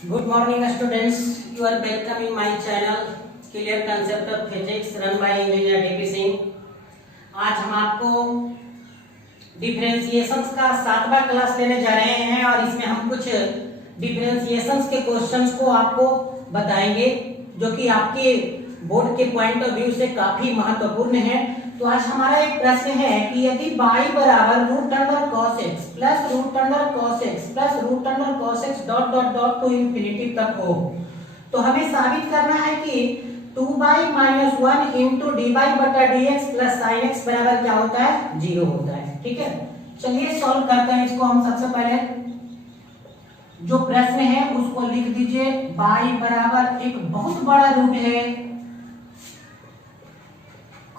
Good morning, students. You are welcome in my channel Clear Concept of Physics run by Engineer DP Singh. आज हम आपको differentiations का 7वां class लेने जा रहे हैं और इसमें हम कुछ डिफरेंशिएशंस के क्वेश्चंस को आपको बताएंगे जो कि आपके बोर्ड के पॉइंट ऑफ व्यू से काफी महत्वपूर्ण है। तो आज हमारा एक प्रश्न है कि यदि y बराबर root under cos x plus root under cos x plus root under cos x dot dot dot to infinity तक हो तो हमें साबित करना है कि 2y minus 1 into d y बटा D x plus sine x बराबर क्या होता है, 0 होता है। ठीक है, चलिए सॉल्व करते हैं इसको। हम सबसे पहले जो प्रश्न है उसको लिख दीजिए। y बराबर एक बहुत बड़ा रूट है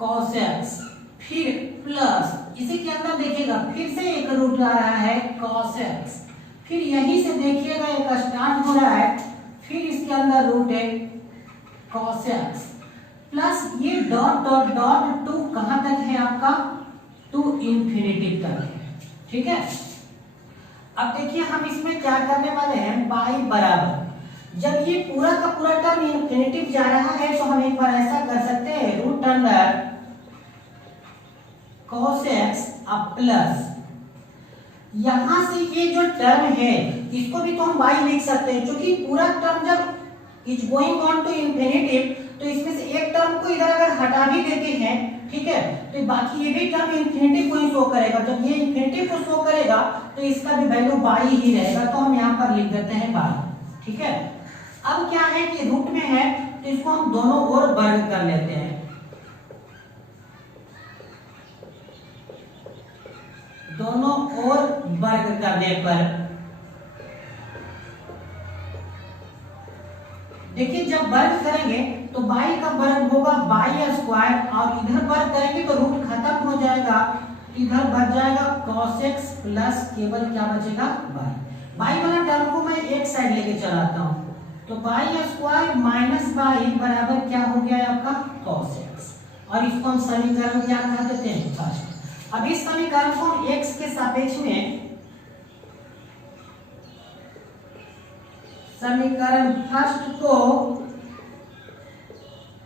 cos x, फिर प्लस इसी के अंदर देखिएगा फिर से एक रूट आ रहा है cos x, फिर यहीं से देखिएगा एक स्टार्ट हो रहा है, फिर इसके अंदर रूट है cos x प्लस ये डॉट डॉट डॉट टू कहां तक है आपका, टू इंफिनिटी तक है। ठीक है, अब देखिए हम इसमें क्या करने वाले हैं। y बराबर जब ये पूरा का पूरा टर्म इंफिनिटी जा रहा है तो हम एक बार ऐसा कर सकते हैं, रूट अंडर cos x अब प्लस यहां से ये जो टर्म है इसको भी तो हम y लिख सकते हैं, क्योंकि पूरा टर्म जब is going on to infinity तो इसमें से एक टर्म को इधर अगर हटा भी देते हैं, ठीक है, तो बाकी ये भी टर्म इंफिनिटी को ही शो करेगा। जब ये इंफिनिटी को शो करेगा तो इसका भी वैल्यू y ही रहेगा, तो हम यहाँ पर लिख देते हैं y। ठीक है, अब क्या है कि रूट में है तो इसको हम दोनों ओर वर्ग कर लेते हैं। दोनों ओर वर्ग करने पर देखिए जब वर्ग करेंगे तो y का वर्ग होगा y स्क्वायर और इधर वर्ग करेंगे तो रूट खत्म हो जाएगा, इधर बच जाएगा cos x प्लस केवल क्या बचेगा y वाला टर्म को मैं एक साइड लेके चलाता हूं तो y स्क्वायर माइनस y बराबर क्या हो गया आपका cos x, और इसको हम समीकरण क्या कह देते हैं, फर्स्ट। अब इस समीकरण को हम x के सापेक्ष में समीकरण फर्स्ट को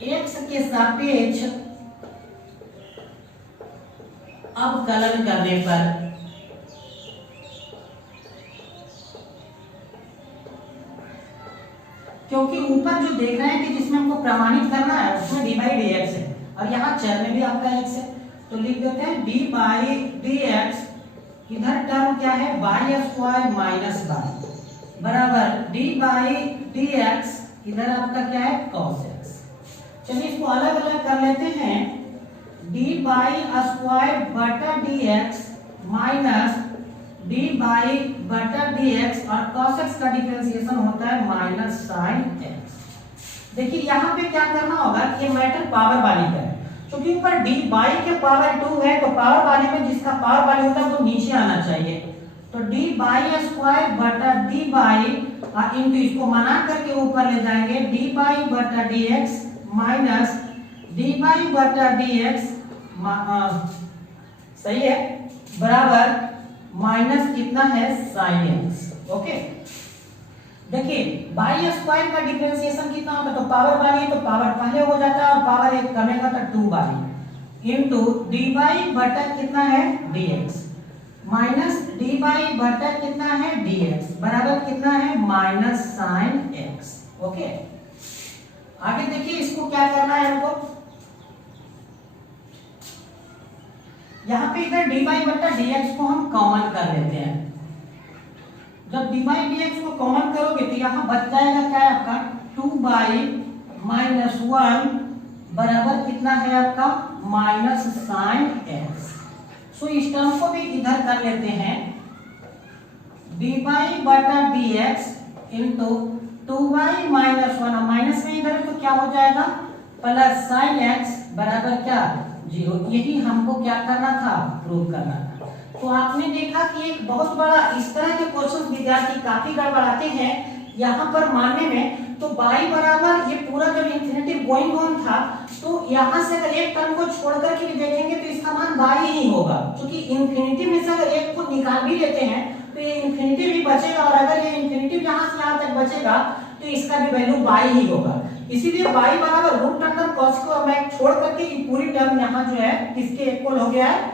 x के सापेक्ष अवकलन करने पर क्योंकि ऊपर जो देख रहे हैं कि जिसमें हमको प्रमाणित करना है उसमें डी बाई डी एक्स है और यहाँ चर में भी आपका x है, तो लिख देते हैं डी बाई डी एक्स, इधर टर्म क्या है y स्क्वायर माइनस y बराबर डी बाई डी एक्स, इधर आपका क्या है cos x। चलिए इसको अलग अलग कर लेते हैं, डी बाई स्क्वायर बटा D x minus D by बटा डी एक्स और cos x का डिफरेंशिएशन होता है माइनस साइन x। देखिए यहाँ पे क्या करना होगा कि मैटर पावर वाली का है, क्योंकि ऊपर डी बाई के पावर 2 है तो पावर वाले में जिसका पावर वाली होता है वो नीचे आना चाहिए, तो डी बाई स्क्वायर बटा डी बाई इंटू इसको मना करके ऊपर ले जाएंगे डी बाई बटा D x minus D by बटा डी एक्स, सही है, बराबर माइनस कितना है साइन एक्स। ओके, देखिए बाई स्क्वायर का डिफरेंशिएशन कितना होता है, तो पावर वाली है तो पावर पहले हो जाता है और पावर एक कमेगा तो 2 बाई इंटू डी बाई बटा कितना है dx माइनस डी बाई बटा कितना है dx बराबर कितना है माइनस साइन x। ओके, आगे देखिए इसको क्या करना है हमको, यहाँ पे इधर डी बाई बटा dx को हम कॉमन कर लेते हैं। जब डी बाई डी एक्स को कॉमन करोगे तो यहाँ बच जाएगा क्या है आपका 2 बाई माइनस 1 बराबर कितना है आपका माइनस साइन एक्स। सो इस टर्म को भी इधर कर लेते हैं, डी बाई बटा D x into 2 by minus 1, minus में इधर तो क्या हो जाएगा प्लस साइन एक्स बराबर क्या 0। यही हमको क्या करना था, प्रूव करना था। तो आपने देखा कि एक बहुत बड़ा इस तरह के क्वेश्चन विद्यार्थी काफी गड़बड़ाते हैं यहाँ पर मानने में। तो y बराबर ये पूरा जब इंफिनिटी गोइंग ऑन था तो यहाँ से अगर एक टर्म को छोड़कर के भी देखेंगे तो इसका मान y ही होगा, क्योंकि इंफिनिटी में से अगर एक को निकाल भी लेते हैं तो ये इंफिनिटी भी बचेगा और अगर ये इंफिनिटी यहाँ से यहाँ तक जब बचेगा तो इसका भी वैल्यू बाई ही होगा। इसीलिए बाई बराबर रूट अंडर कॉस को मैं छोड़ करके ये पूरी टर्म यहाँ जो है किसके इक्वल हो गया है,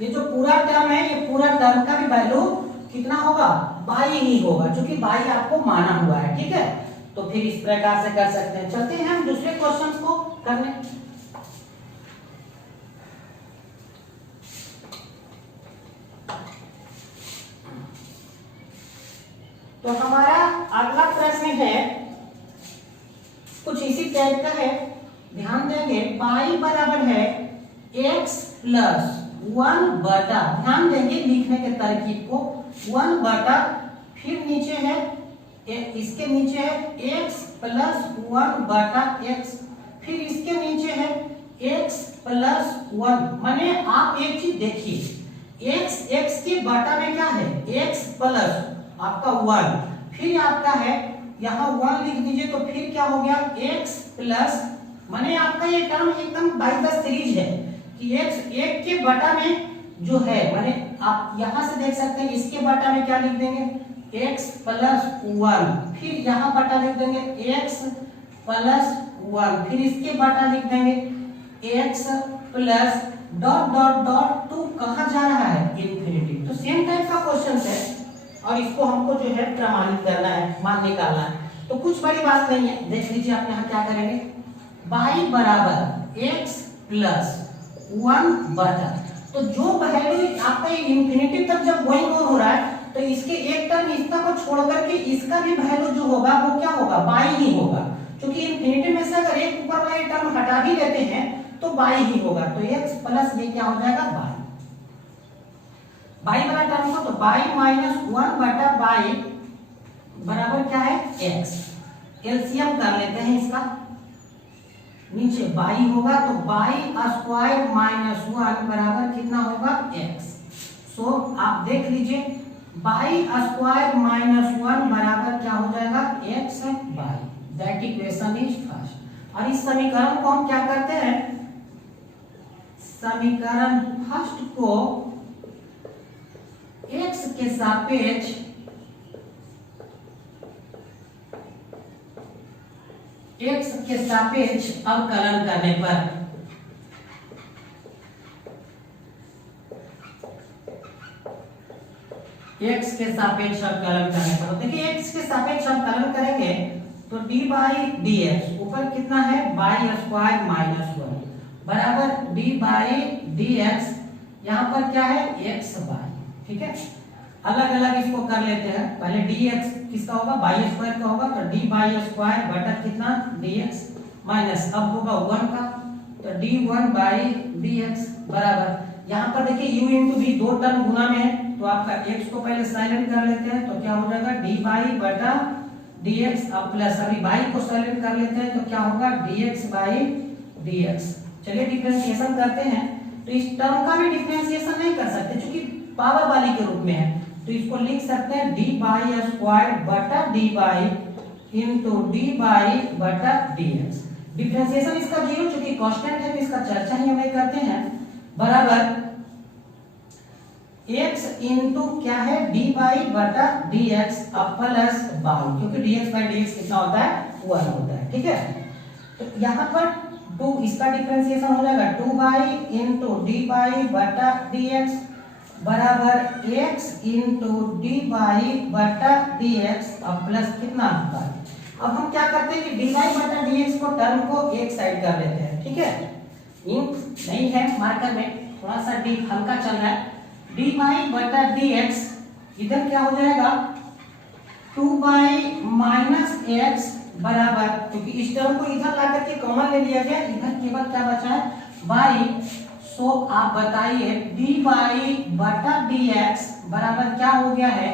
ये जो पूरा टर्म है ये पूरा टर्म का भी वैल्यू कितना होगा, बाई ही होगा, क्योंकि बाई आपको माना हुआ है। ठीक है, तो फिर इस प्रकार से कर सकते हैं। चलते हैं हम दूसरे क्वेश्चन को करने। तो हमारा अगला प्रश्न है कुछ इसी टाइप का है, ध्यान देंगे। पाई बराबर है x प्लस 1 बटा, ध्यान देंगे लिखने के तरकीब को, 1 बटा फिर नीचे है इसके नीचे है x प्लस 1 बटा x, फिर इसके नीचे है x प्लस 1। माने आप एक चीज देखिए, x के बटा में क्या है, x प्लस आपका 1, फिर आपका है यहाँ 1 लिख दीजिए, तो फिर क्या हो गया x प्लस, माने आपका ये टर्म एकदम बाय द सीरीज है कि x एक के बटा में जो है, माने आप यहां से देख सकते हैं इसके बटा में क्या लिख देंगे x प्लस 1, फिर यहाँ बटा लिख देंगे x प्लस 1, फिर इसके बटा लिख देंगे x plus dot dot dot to कहाँ जा रहा है, इन्फिनिटी। तो सेम टाइप का क्वेश्चन है और इसको हमको जो है प्रमाणित करना है, मान निकालना है। तो कुछ बड़ी बात नहीं है, देख लीजिए आप यहाँ क्या करेंगे, y बराबर x प्लस 1 बटा, तो जो वैल्यू आपका इन्फिनिटी तक जब गोइंग ऑन हो रहा है तो इसके एक टर्म इसका को छोड़ करके इसका भी वैल्यू जो होगा वो क्या होगा, बाई ही होगा, क्योंकि इन्फिनिटी में से अगर एक ऊपर वाला टर्म हटा भी लेते हैं तो बाई ही होगा। तो x प्लस ये क्या हो जाएगा, बाई वाला टर्म को, तो बाई माइनस 1 बटा बाई बराबर क्या है x। एलसीएम कर लेते हैं इसका, नीचे बाई होगा तो बाई स्क्वायर माइनस 1 बराबर कितना होगा x। सो आप देख लीजिए बाई स्क्वायर माइनस 1 बराबर क्या हो जाएगा x by, that equation is first. और इस समीकरण को हम क्या करते हैं, समीकरण फर्स्ट को x के सापेक्ष अवकलन करने पर x के सापेक्ष अवकलन करने पर, देखिए x के सापेक्ष अवकलन करेंगे तो d बाई डी एक्स, ऊपर कितना है बाई स्क्वायर माइनस 1 बराबर d बाई डी एक्स, यहाँ पर क्या है x बाई। ठीक है, अलग अलग इसको कर लेते हैं, पहले dx किसका होगा, बाई स्क्वायर का होगा, तो d बाई स्क्वायर बटा कितना dx माइनस अब होगा 1 का, तो d1 बाई dx बराबर, यहाँ पर देखिए u इंटू v दो टर्म गुना में है, तो आपका x को पहले साइलेंट कर लेते हैं, तो क्या हो जाएगा d बाई बटा dx, अब प्लस अभी बाई को साइलेंट कर लेते हैं, तो क्या होगा dx बाई dx। चलिए डिफरेंशिएशन करते हैं, तो इस टर्म का भी डिफरेंशिएशन नहीं कर सकते क्योंकि पावर वाली के रूप में है, तो इसको लिख सकते हैं d बाई स्क्वायर बटा d by into d by बटा dx। डिफरेंशिएशन इसका जीरो, चूंकि कांस्टेंट है तो इसका चर्चा ही हम करते हैं, बराबर x इंटू क्या है d बाई बटा dx अब प्लस बाई, क्योंकि dx बाई dx कितना होता है 1 होता है। ठीक है, तो यहाँ पर 2 इसका डिफरेंशिएशन हो जाएगा 2 बाई इंटू d बाई बटा dx बराबर x इंटू डी बाई बटा dx अब प्लस कितना बाई। अब हम क्या करते हैं कि डी बाई बटा dx को टर्म को एक साइड कर लेते हैं। ठीक है, इंक नहीं है मार्कर में, थोड़ा सा डी हल्का चल रहा है, डी बाई बटा dx इधर क्या हो जाएगा 2 बाई माइनस x बराबर, क्योंकि इस टर्म को इधर ला करके कॉमन ले लिया गया, इधर केवल क्या बचा है बाई। सो आप बताइए d बाई बटा dx बराबर क्या हो गया है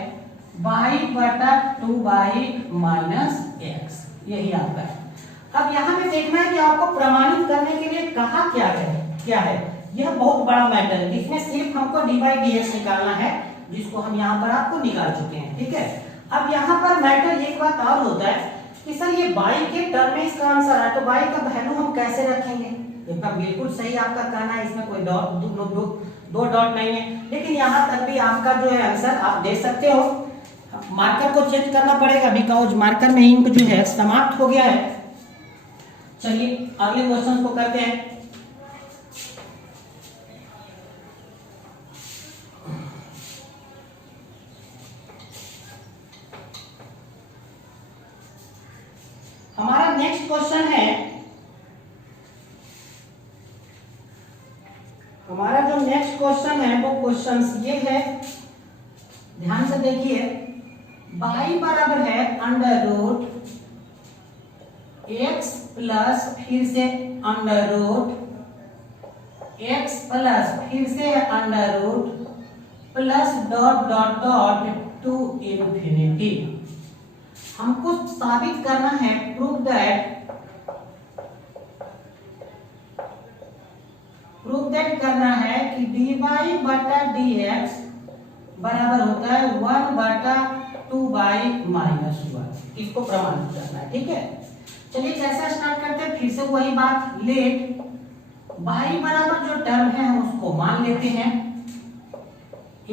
बाई बटा 2 बाई माइनस x, यही आपका है। अब यहाँ पे देखना है कि आपको प्रमाणित करने के लिए कहा क्या है, यह बहुत बड़ा मैटर है, इसमें सिर्फ हमको d बाई dx निकालना है, जिसको हम यहाँ पर आपको निकाल चुके हैं। ठीक है, अब यहाँ पर मैटर एक बात और होता है कि सर ये बाई के टर्म में इसका आंसर है, तो बाई का वैल्यू हम कैसे रखेंगे, एकदम बिल्कुल सही आपका कहना है, इसमें कोई दो डॉट नहीं है, लेकिन यहाँ तक भी आपका जो है आंसर आप दे सकते हो। मार्कर को चेंज करना पड़ेगा बिकॉज मार्कर में इंक जो है समाप्त हो गया है। चलिए अगले क्वेश्चन को करते हैं। हमारा नेक्स्ट क्वेश्चन है, हमारा जो नेक्स्ट क्वेश्चन है वो क्वेश्चन ये है, ध्यान से देखिए। y बराबर है अंडर रूट x प्लस फिर से अंडर रूट x प्लस फिर से under root plus dot dot dot to infinity. हमको साबित करना है, प्रूव दैट करना है कि dy बटा dx बराबर होता है 1/2/-1। इसको प्रमाणित करना है, ठीक है। चलिए कैसा स्टार्ट करते हैं, फिर से वही बात। लेट y बराबर जो टर्म है हम उसको मान लेते हैं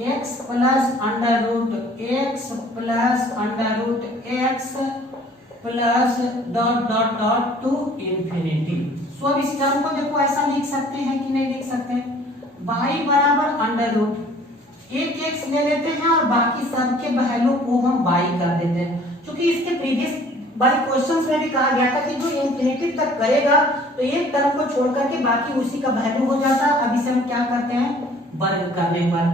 x plus under root x plus under root x plus dot dot dot to infinity. So अब इस टर्म को देखो ऐसा लिख सकते हैं कि नहीं लिख सकते हैं, y बराबर अंडर रूट एक x ले लेते हैं और बाकी सबके वैल्यू को हम y कर देते हैं। क्योंकि इसके प्रीवियस बाई क्वेश्चंस में भी कहा गया था कि जो इन्फिनिटी तक करेगा तो एक टर्म को छोड़ करके बाकी उसी का वैल्यू हो जाता है। अब इसे हम क्या करते हैं, वर्ग करने पर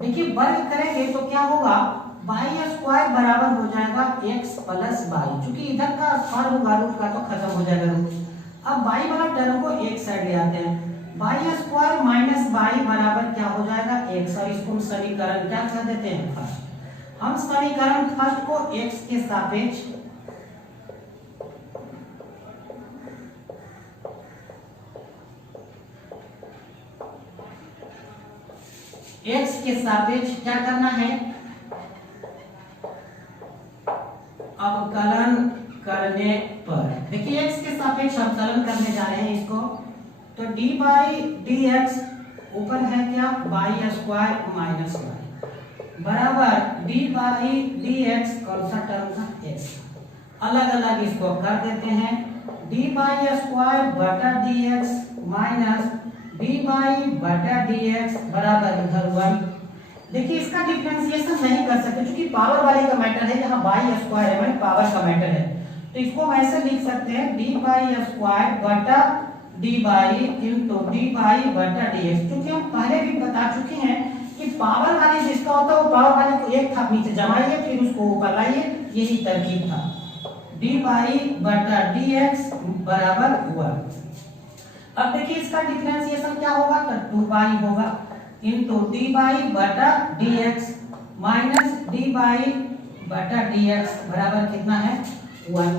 देखिए वर्ग करेंगे तो क्या होगा, y स्क्वायर बराबर हो जाएगा x प्लस y। चूंकि इधर का स्क्वायर होगा रूट का तो खत्म हो जाएगा रूट। अब y वाला टर्म को एक साइड ले आते हैं, y स्क्वायर माइनस y बराबर क्या हो जाएगा x, और इसको हम समीकरण क्या कर देते हैं फर्स्ट। हम समीकरण फर्स्ट को x के सापेक्ष क्या करना है, अवकलन करने पर देखिए x के सापेक्ष अवकलन करने जा रहे हैं इसको, तो dy dx ऊपर है क्या y स्क्वायर माइनस y बराबर dy dx कौन सा टर्म था x, अलग अलग इसको कर देते हैं dy स्क्वायर बटा dx माइनस dy बटा dx बराबर इधर 1। देखिए इसका डिफरेंशिएशन नहीं कर सकते क्योंकि पावर वाले का मैटर है, यहाँ y स्क्वायर है मैंने पावर का मैटर है, तो इसको हम ऐसे लिख सकते हैं dy स्क्वायर बटा dy इनटू dy बटा dx। क्योंकि हम पहले भी बता चुके हैं कि पावर वाले जिसका होता है वो पावर वाले को एक थाप नीचे जमाइए फिर उसको ऊपर लाइए, यही तरकीब था। dy बटा dx बराबर 1। अब देखिए इसका डिफरेंशिएशन क्या होगा, तो 2y होगा इनटू dy बटा dx माइनस dy बटा dx बराबर कितना है 1।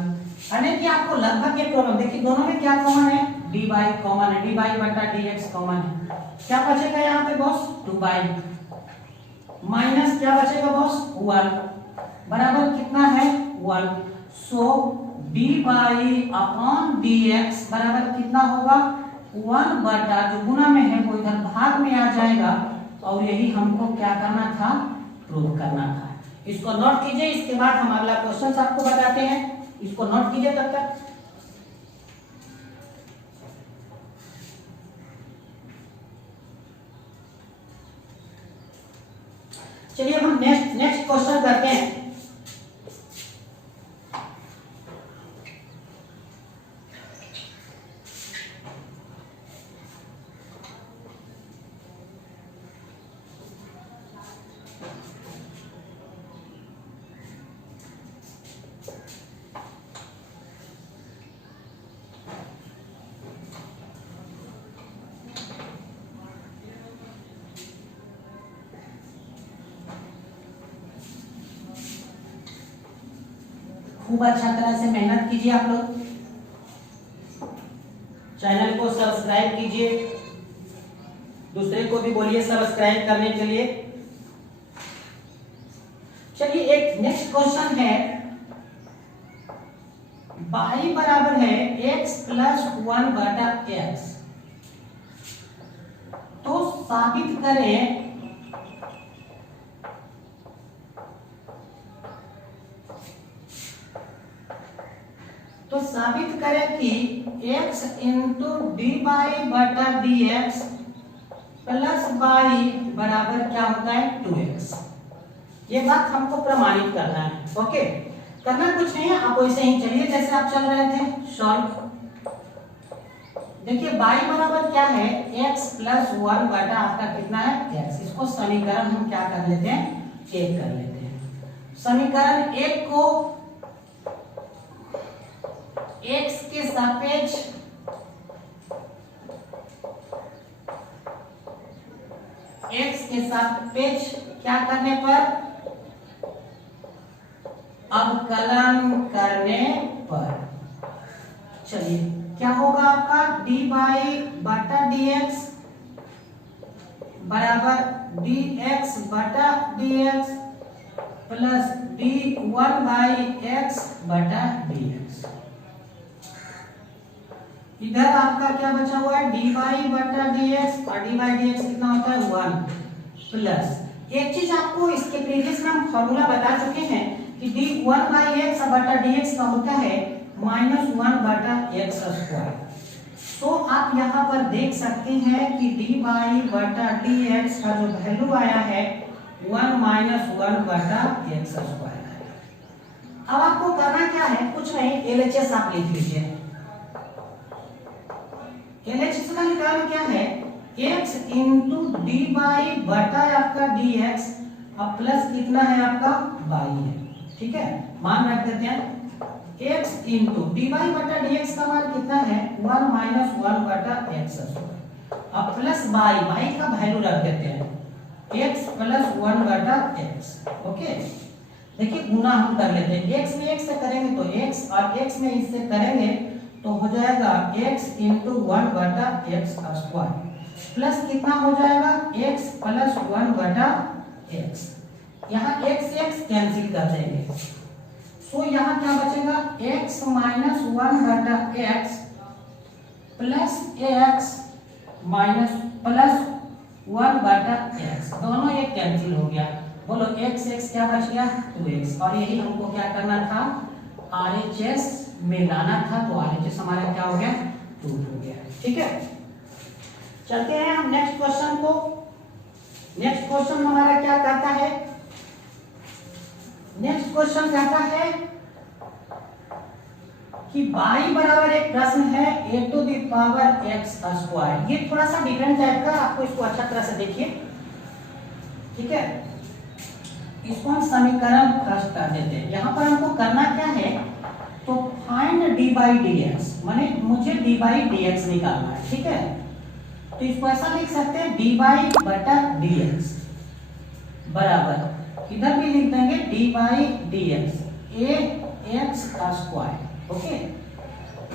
यानी कि आपको लगभग ये प्रॉब्लम देखिए दोनों में क्या कॉमन है, dy कॉमन है, dy बटा dx कॉमन है। क्या बचेगा यहाँ पे बॉस 2y माइनस क्या बचेगा बॉस 1 बराबर कितना है 1। सो dy अपॉन dx बराबर कितना होगा 1 बटा जो गुना में है वो इधर भाग में आ जाएगा, और यही हमको क्या करना था, प्रूव करना था। इसको नोट कीजिए, इसके बाद हम अगला क्वेश्चन आपको बताते हैं, इसको नोट कीजिए तब तक। चलिए हम नेक्स्ट क्वेश्चन करते हैं। खूब अच्छा तरह से मेहनत कीजिए आप लोग, चैनल को सब्सक्राइब कीजिए, दूसरे को भी बोलिए सब्सक्राइब करने के लिए। चलिए एक नेक्स्ट क्वेश्चन है, y बराबर है x प्लस 1 बटा x, तो साबित करें साबित करें कि x इंटू डी बाई बटा डी एक्स प्लस बाई बराबर क्या होता है 2x। ये बात हमको प्रमाणित करना है। ओके, करना कुछ नहीं है, आप वैसे ही चलिए जैसे आप चल रहे थे सॉल्व। देखिए y बराबर क्या है x प्लस 1 बटा आपका कितना है x। इसको समीकरण हम क्या कर लेते हैं, एक कर लेते हैं। समीकरण एक को x के सापेक्ष क्या करने पर, अवकलन करने पर, चलिए क्या होगा आपका डी बाई बटा डी एक्स बराबर डी एक्स बटा D x plus D 1 by x बटा डी एक्स। इधर आपका क्या बचा हुआ है डी बाई बटा डी एक्स, और डी बाई डी एक्स कितना होता है 1 प्लस, एक चीज आपको इसके प्रीवियस में हम फॉर्मूला बता चुके हैं कि डी 1 बाई एक्स बटा डी एक्स का होता है -1 बटा एक्स स्क्वायर। तो आप यहाँ पर देख सकते हैं कि डी बाई बटा डी एक्स का जो वैल्यू आया है 1 - 1 बटा एक्स स्क्वायर है। अब आपको करना क्या है, कुछ नहीं, एलएचएस आप लिख लीजिए। एलएचएस का निकाल क्या है x इंटू डी बाई बटा आपका डी एक्स और प्लस कितना है आपका y है, ठीक है, मान रख देते हैं x इंटू डी बाई बटा डी एक्स का मान कितना है 1 - 1 बटा एक्स स्क्वायर और प्लस y का वैल्यू रख देते हैं x प्लस 1 बटा x। ओके, देखिए गुना हम कर लेते हैं, x में x से करेंगे तो x और x में इससे करेंगे तो हो जाएगा x इंटू 1 बटा एक्स स्क्वायर प्लस कितना हो जाएगा x प्लस 1 बटा x। यहाँ x से x कैंसिल कर देंगे, तो यहाँ क्या बचेगा x माइनस 1 बटा x plus x minus plus 1 बटा x, दोनों ये कैंसिल हो गया। बोलो x x क्या बच गया 2x, और यही हमको क्या करना था RHS में लाना था, तो RHS हमारा क्या हो गया 2 हो गया। ठीक है, चलते हैं हम नेक्स्ट क्वेश्चन को। नेक्स्ट क्वेश्चन हमारा क्या कहता है, नेक्स्ट क्वेश्चन कहता है कि y बराबर एक प्रश्न है a to the power x square. ये थोड़ा सा डिफरेंट टाइप का, आपको इसको अच्छा तरह से देखिए, ठीक है। इसको हम समीकरण फर्स्ट कर देते हैं। यहाँ पर हमको करना क्या है, तो find d by D x, माने मुझे d बाई डी एक्स निकालना है, ठीक है। तो इसको ऐसा लिख सकते हैं d बाई बटा डी एक्स बराबर, इधर भी लिख देंगे d by D X A X का स्क्वायर। ओके,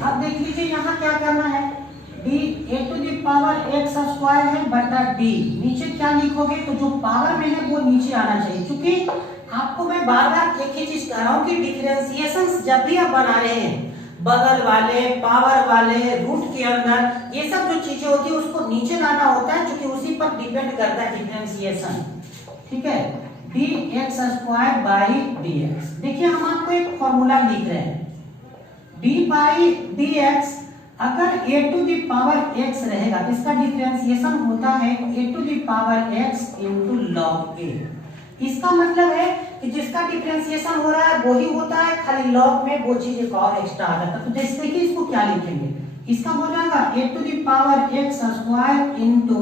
अब देख लीजिए यहाँ क्या करना है, d a to the power x square है बटा d, नीचे क्या लिखोगे तो जो पावर में है वो नीचे आना चाहिए। क्योंकि आपको मैं बार बार एक ही चीज कह रहा हूँ कि डिफरेंशिएशन जब भी आप बना रहे हैं, बगल वाले, पावर वाले, रूट के अंदर, ये सब जो चीजें होती है उसको नीचे लाना होता है, क्योंकि उसी पर डिपेंड करता है डिफरेंशिएशन। ठीक है, D X square by D X. देखिए हम आपको एक फॉर्मूला लिख रहे हैं, डी बाई डी एक्स अगर a to the power x रहेगा तो इसका डिफरेंशिएशन होता है a to the power x into log a। इसका मतलब है कि जिसका डिफरेंशिएशन हो रहा है वही होता है, खाली log में वो चीज एक और एक्स्ट्रा आ जाता है। तो जैसे कि इसको क्या लिखेंगे, इसका हो जाएगा a to the power x square into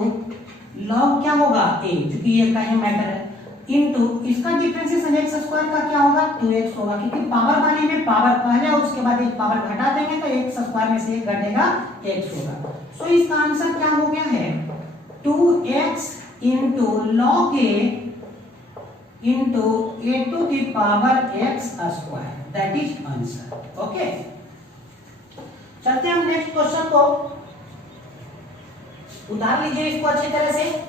log क्या होगा a, क्योंकि ये का ही मैटर है, इनटू इसका डिफरेंशिएशन x स्क्वायर का क्या होगा 2x होगा, क्योंकि पावर वाले में पावर पहले और उसके बाद एक पावर घटा देंगे तो x स्क्वायर में से एक घटेगा x होगा। सो इसका आंसर क्या हो गया है 2x into log a into a to the power x square, that is answer. Okay, चलते हैं हम नेक्स्ट क्वेश्चन को, उतार लीजिए इसको अच्छी तरह से।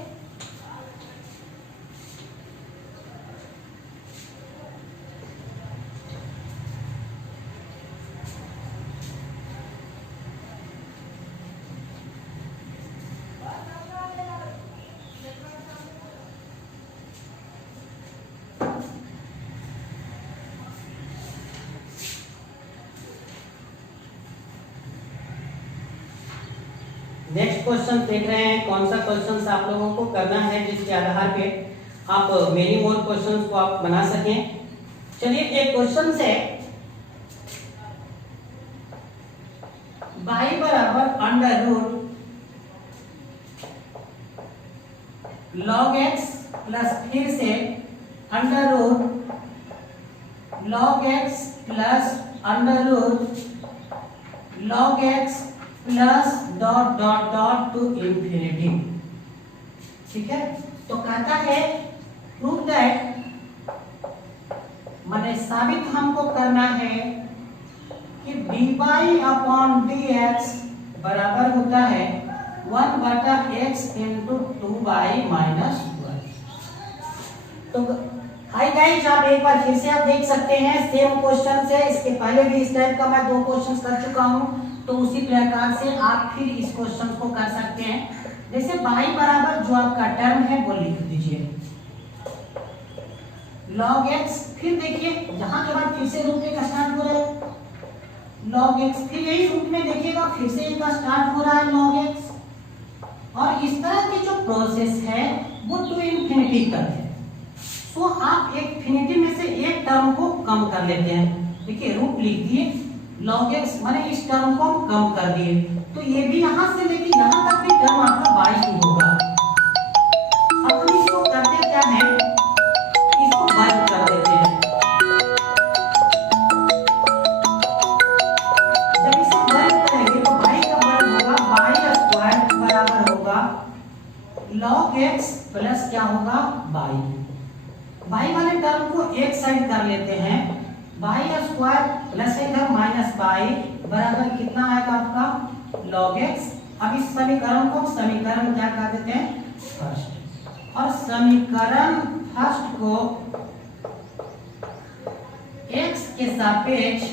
नेक्स्ट क्वेश्चन देख रहे हैं, कौन सा क्वेश्चन आप लोगों को करना है जिसके आधार पे आप मेनी मोर क्वेश्चंस को आप बना सकें। चलिए एक क्वेश्चन है, y बराबर under root log x plus फिर से under root log x plus under root log x plus dot dot dot to infinity. ठीक है, तो कहता है प्रूव दैट, माने साबित हमको करना है कि dy अपॉन dx बराबर होता है 1 बटा x इंटू 2y माइनस 1। तो हाय गाइस, आप एक बार फिर से आप देख सकते हैं सेम क्वेश्चन है, इसके पहले भी इस टाइप का मैं 2 क्वेश्चन कर चुका हूं, तो उसी प्रकार से आप फिर इस क्वेश्चन को कर सकते हैं। जैसे y बराबर जो आपका टर्म है वो लिख दीजिए log x, फिर देखिए जहां के बाद फिर से रूट में स्टार्ट हो रहा है log x, फिर यही रूट में देखिएगा फिर से एक बार स्टार्ट हो रहा है log x, और इस तरह की जो प्रोसेस है वो टू इंफिनिटी तक है। तो आप एक इन्फिनिटी में से एक टर्म को कम कर लेते हैं। देखिए रूट लिख दिए log x, माने इस टर्म को हम कम कर दिए, तो ये भी यहां से लेके यहां तक भी टर्म आपका 22 ही होगा। अब हम इसको करते क्या है, इसको वर्ग कर देते हैं। जब इसे वर्ग करेंगे तो y का वर्ग होगा y स्क्वायर बराबर होगा log x प्लस क्या होगा y। y वाले टर्म को एक साइड कर लेते हैं, y स्क्वायर प्लस इधर माइनस y बराबर कितना आएगा आपका log x। अब इस समीकरण को समीकरण क्या कर देते हैं फर्स्ट, और समीकरण फर्स्ट को x के सापेक्ष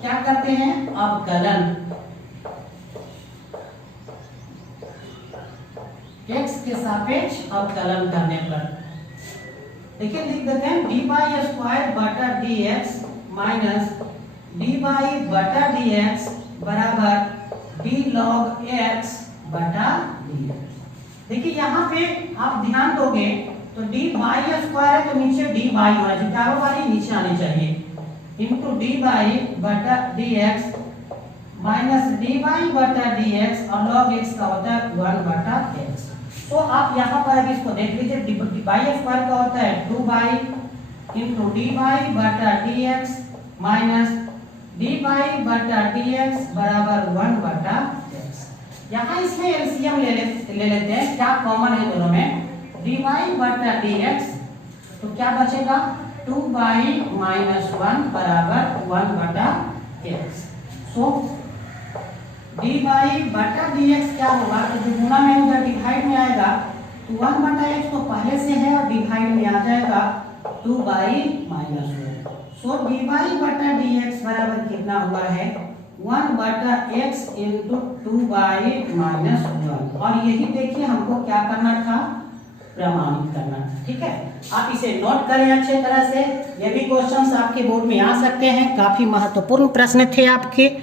क्या करते हैं अवकलन, x के सापेक्ष अवकलन करने पर देखिए लिख देते हैं dy स्क्वायर बटा dx माइनस dy बटा dx बराबर d log x बटा dx। देखिए यहाँ पे आप ध्यान दोगे तो dy स्क्वायर है तो नीचे dy होना चाहिए, चारों वाली नीचे आनी चाहिए, इंटू dy बटा dx माइनस dy बटा dx, और log x का होता है 1 बटा x। तो आप यहाँ पर अभी इसको देख लीजिए, dy स्क्वायर का होता है 2y इंटू dy बटा dx माइनस dy बटा dx बराबर 1 बटा x। यहाँ इसमें एलसीएम ले लेते हैं, क्या कॉमन है दोनों में, dy बटा dx, तो क्या बचेगा 2y माइनस 1 बराबर 1 बटा x। सो dy बटा dx क्या होगा, तो जो गुणा में उधर डिवाइड में आएगा तो 1 बटा x तो पहले से है और डिवाइड में आ जाएगा 2y माइनस 1। सो dy बटा dx बराबर कितना हुआ है 1 बटा x इंटू 2y माइनस 1, और यही देखिए हमको क्या करना था, प्रमाणित करना था। ठीक है, आप इसे नोट करें अच्छे तरह से, ये भी क्वेश्चंस आपके बोर्ड में आ सकते हैं, काफी महत्वपूर्ण प्रश्न थे आपके।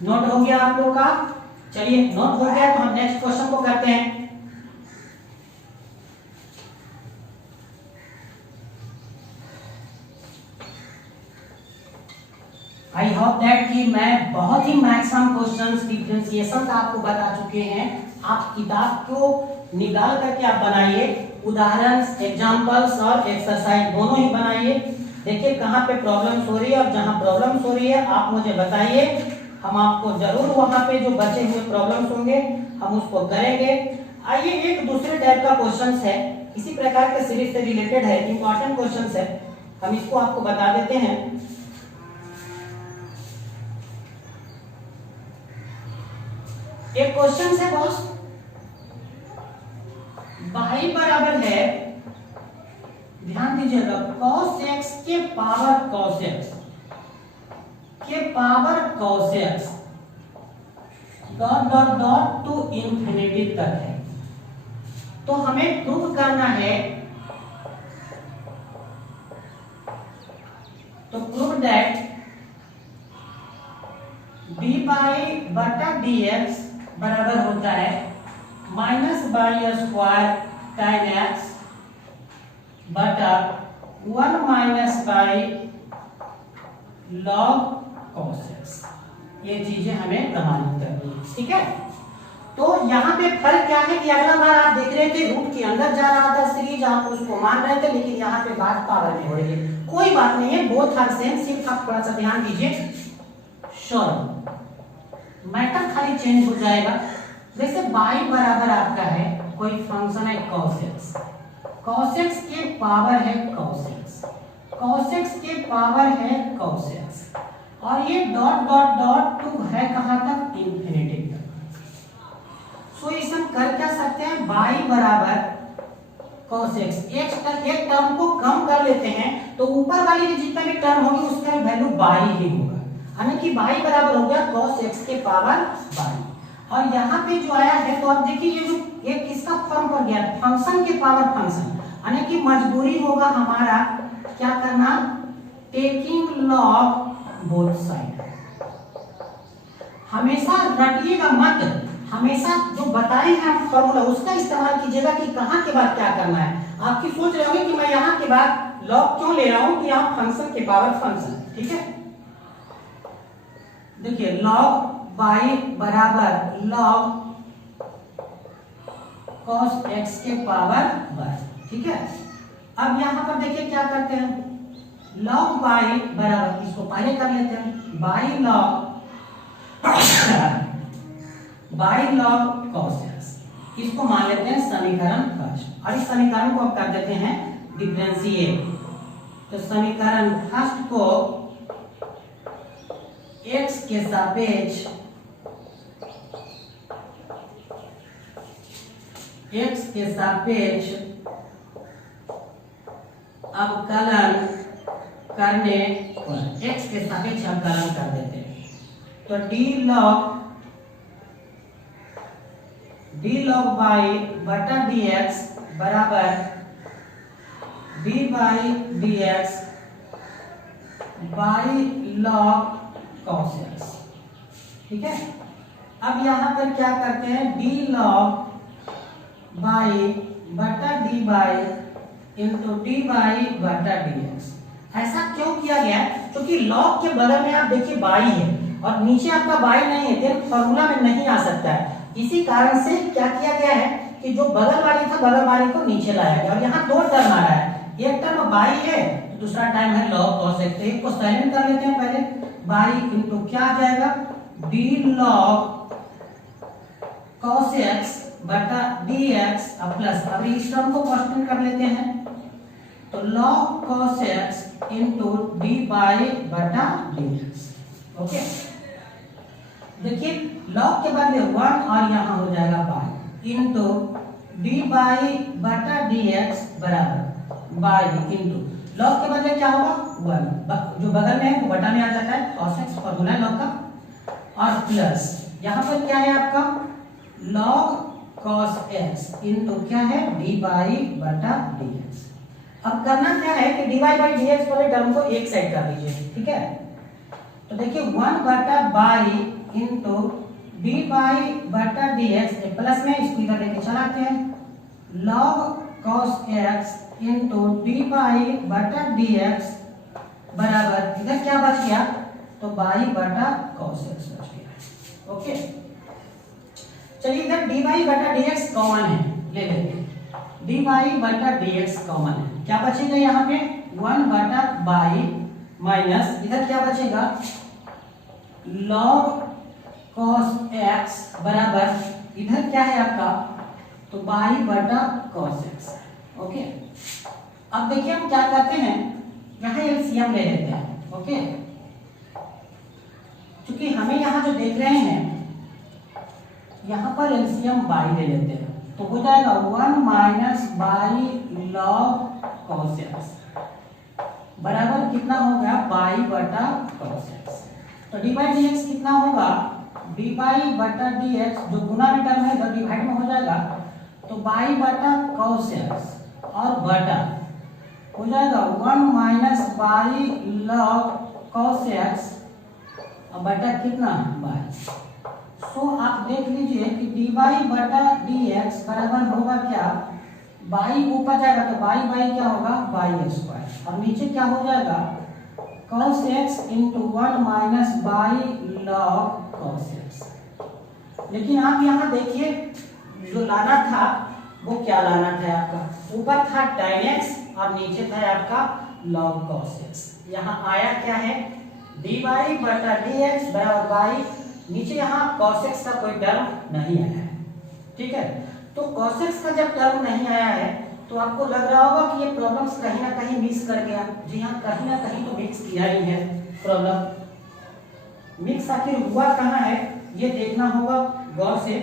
नोट हो गया आप लोग का, चलिए नोट हो गया तो हम नेक्स्ट क्वेश्चन को करते हैं। आई होप दैट कि मैं बहुत ही मैक्सिमम क्वेश्चंस डिफरेंशिएशन का आपको बता चुके हैं। आप किताब को निकाल करके आप बनाइए, उदाहरण एग्जांपल्स और एक्सरसाइज दोनों ही बनाइए। देखिए कहाँ पे प्रॉब्लम्स हो रही है, और जहाँ प्रॉब्लम्स हो रही है आप मुझे बताइए, हम आपको जरूर वहां पे जो बचे हुए प्रॉब्लम्स होंगे हम उसको करेंगे। आइए एक दूसरे टाइप का क्वेश्चन है, इसी प्रकार के सीरीज से रिलेटेड है, इंपॉर्टेंट क्वेश्चन है, हम इसको आपको बता देते हैं। एक क्वेश्चन है बॉस, y बराबर है, ध्यान दीजिएगा, cos x के पावर cos x के power cos x dot dot dot to infinity तक है। तो हमें प्रूव करना है, तो प्रूव दैट dy बटा dx बराबर होता है minus by square time x बटा 1 minus by log cos x. ये चीजें हमें प्रमाणित करनी है, ठीक है। तो यहाँ पे फर्क क्या है कि अगला बार आप देख रहे थे रूट के अंदर जा रहा था सीरीज, आप उसको मान रहे थे, लेकिन यहाँ पे बात पावर में हो रही है। कोई बात नहीं है, बोथ आर सेम, सिर्फ आप थोड़ा सा ध्यान दीजिए। श्योर मैटर खाली चेंज हो जाएगा। जैसे y बराबर आपका है कोई फंक्शन है cos x, cos x के पावर है cos x, cos x के पावर है cos x, और ये डॉट डॉट डॉट टू है कहां तक, इंफिनिटी तक। सो इस हम कर क्या सकते हैं, y बराबर cos x, x तक एक टर्म को कम कर लेते हैं तो ऊपर वाली में जितना भी टर्म होगी उसका वैल्यू y ही होगा, यानी कि y बराबर हो गया cos x के पावर y। और यहाँ पे जो आया है तो आप देखिए ये जो एक किसका फॉर्म पर गया, फंक्शन के पावर फंक्शन, यानी कि मजबूरी होगा हमारा क्या करना, टेकिंग लॉग बोथ साइड। हमेशा रटिएगा मत, हमेशा जो बताए हैं हम फॉर्मूला उसका इस्तेमाल कीजिएगा कि कहाँ के बाद क्या करना है। आपकी सोच रहे होंगे कि मैं यहाँ के बाद लॉग क्यों ले रहा हूँ, कि यहाँ फंक्शन के पावर फंक्शन, ठीक है। देखिए लॉग y बराबर लॉग cos x के पावर y, ठीक है। अब यहाँ पर देखिए क्या करते हैं, log y बराबर, इसको पहले कर लेते हैं, y log cos x, इसको मान लेते हैं समीकरण फर्स्ट, और इस समीकरण को अब कर देते हैं डिफरेंशिएट। तो समीकरण फर्स्ट को x के सापेक्ष अवकलन करने पर x के सापेक्ष अवकलन कर देते हैं। तो d log y बटा dx बराबर d by dx y log cos x, ठीक है। अब यहाँ पर क्या करते हैं, d log y बटा dy इंटू dy बटा dx। ऐसा क्यों किया गया है, क्योंकि log के बगल में आप देखिए y है और नीचे आपका y नहीं है, देन फॉर्मूला में नहीं आ सकता है। इसी कारण से क्या किया गया है कि जो बगल वाली था बगल वाले को नीचे लाया गया, और यहाँ दो टर्म आ रहा है, एक टर्म y है, दूसरा टर्म है log cos x। तो एक को साइलेंट कर लेते हैं पहले, y इंटू क्या आ जाएगा, d log cos x बटा dx प्लस, अब इस टर्म को कांस्टेंट कर लेते हैं, तो log cos x into dy बटा dx। ओके, देखिए log के बदले 1 और यहाँ हो जाएगा y इंटू dy बटा dx बराबर y इंटू log के बदले क्या होगा 1, जो बगल में है वो बटा में आ जाता है, cos x फॉर्मूला है log का, और प्लस यहाँ पर क्या है आपका log cos x इंटू क्या है dy बटा dx। अब करना क्या है कि dy बाई dx वाले टर्म को एक साइड कर दीजिए, ठीक है। तो देखिए 1 बटा y इंटू dy बटा dx प्लस में इसको इधर लेके चलाते हैं, log cos x into dy बटा dx बराबर, इधर क्या बच गया, तो y बटा cos x बच गया। ओके, चलिए इधर dy बटा dx कॉमन है, ले लेते हैं, dy बटा dx कॉमन है, क्या बचेगा यहाँ पे 1 बटा y माइनस इधर क्या बचेगा log cos x बराबर, इधर क्या है आपका, तो y बटा cos x। ओके, अब देखिए हम क्या करते हैं, यहाँ एलसीएम ले लेते हैं। ओके, क्योंकि हमें यहाँ जो देख रहे हैं यहाँ पर एलसीएम y ले लेते हैं, तो हो जाएगा 1 minus y log cos x बराबर कितना हो गया y बटा cos x। तो dy dx कितना होगा डी बाई बटा डी एक्स, जो गुना में टर्म है इधर डिवाइड में हो जाएगा, तो बाई बटा कॉस एक्स और बटा हो जाएगा 1 minus by log cos x और बटा कितना बाई। सो आप देख लीजिए कि डी बाई बटा डी एक्स बराबर होगा क्या, बाई ऊपर जाएगा तो बाई बाई क्या होगा बाई स्क्वायर और नीचे क्या हो जाएगा cos x into 1 minus by log cos x। लेकिन आप यहाँ देखिए जो लाना था वो क्या लाना था आपका, ऊपर था tan x और नीचे था आपका log cos x। यहाँ आया क्या है dy बटा dx बराबर बाई, नीचे यहाँ cos x का कोई टर्म नहीं आया है, ठीक है। तो cos x का जब टर्म नहीं आया है तो आपको लग रहा होगा कि ये प्रॉब्लम्स कहीं ना कहीं मिक्स कर गया। जी हाँ, कहीं ना कहीं तो मिक्स किया ही है प्रॉब्लम। मिक्स आखिर हुआ कहाँ है ये देखना होगा गौर से,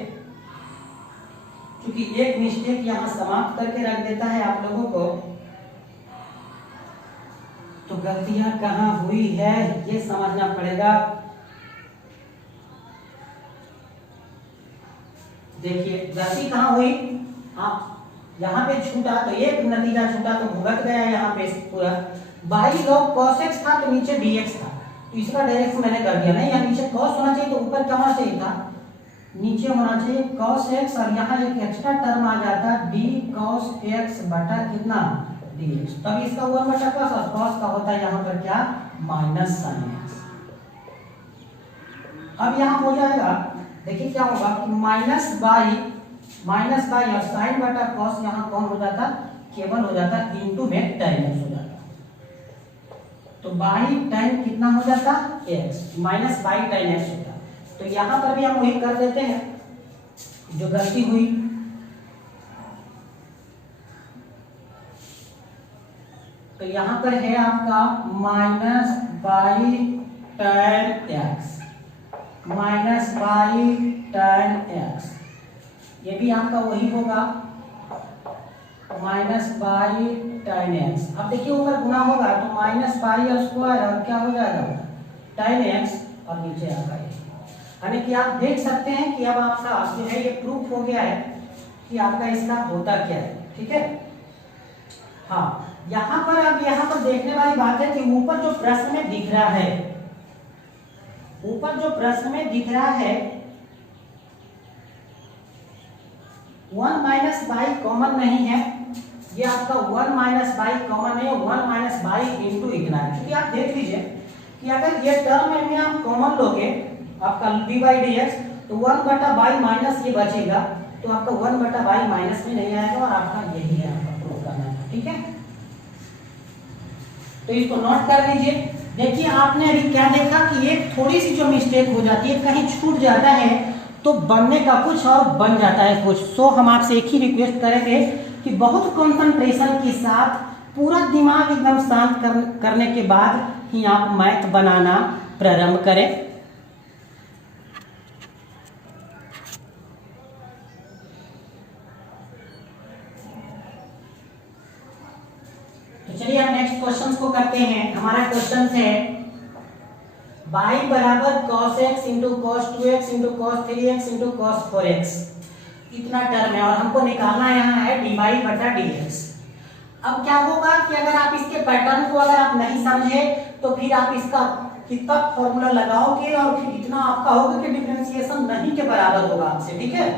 क्योंकि एक मिस्टेक यहाँ समाप्त करके रख देता है आप लोगों को। तो गलतियां कहाँ हुई है ये समझना पड़ेगा। देखिए गलती कहाँ हुई, आप यहाँ पे छूटा तो एक नतीजा छूटा तो भुगत गया यहाँ पे पूरा। बाई लॉग cos x था तो नीचे dx था, तो इसका डायरेक्ट मैंने कर दिया। नहीं यहाँ नीचे cos होना चाहिए तो ऊपर क्या होना चाहिए था, नीचे होना चाहिए cos x और यहाँ एक एक्स्ट्रा टर्म आ जाता d cos x बटा कितना dx, तब इसका 1 बटा cos और cos का होता है यहाँ पर क्या माइनस sin x। अब यहाँ हो जाएगा, देखिए क्या होगा माइनस बाई और साइन बटा कॉस यहाँ कौन हो जाता केवल हो जाता इनटू में tan x हो जाता, तो बाई tan कितना हो जाता x minus by tan x होता। तो यहाँ पर भी हम वही कर देते हैं जो गलती हुई। तो यहाँ पर है आपका minus by tan x minus by tan x, ये भी आपका वही होगा माइनस बाई tan x। अब देखिए ऊपर गुना होगा तो माइनस बाई स्क्वायर और क्या हो जाएगा tan x और नीचे आएगा ये। यानी कि आप देख सकते हैं कि अब आपका जो है ये प्रूफ हो गया है कि आपका इसका होता क्या है, ठीक है। हाँ यहाँ पर अब यहाँ पर देखने वाली बात है कि ऊपर जो प्रश्न में दिख रहा है, ऊपर जो प्रश्न में दिख रहा है 1 माइनस बाई कॉमन नहीं है, ये आपका 1 माइनस बाई कॉमन है, 1 माइनस बाई इंटू इतना है। क्योंकि आप देख लीजिए कि अगर ये टर्म में आप कॉमन लोगे आपका डी बाई डी एक्स तो 1 बटा बाई माइनस ये बचेगा, तो आपका 1 बटा बाई माइनस में नहीं आएगा और आपका यही है आपका प्रूफ करना है, ठीक है। तो इसको नोट कर लीजिए। देखिए आपने अभी क्या देखा कि एक थोड़ी सी जो मिस्टेक हो जाती है, कहीं छूट जाता है तो बनने का कुछ और बन जाता है कुछ। सो हम आपसे एक ही रिक्वेस्ट करेंगे कि बहुत कंसंट्रेशन के साथ पूरा दिमाग एकदम शांत करने के बाद ही आप मैथ बनाना प्रारंभ करें। तो चलिए हम नेक्स्ट क्वेश्चन को करते हैं। हमारा क्वेश्चन है y बराबर cos x into cos 2x into cos 3x into cos 4x, इतना टर्म है और हमको निकालना यहाँ है dy बटा dx। अब क्या होगा कि अगर आप इसके पैटर्न को अगर आप नहीं समझे तो फिर आप इसका कितना फॉर्मूला लगाओगे और फिर इतना आपका होगा कि डिफरेंशिएशन नहीं के बराबर होगा आपसे, ठीक है।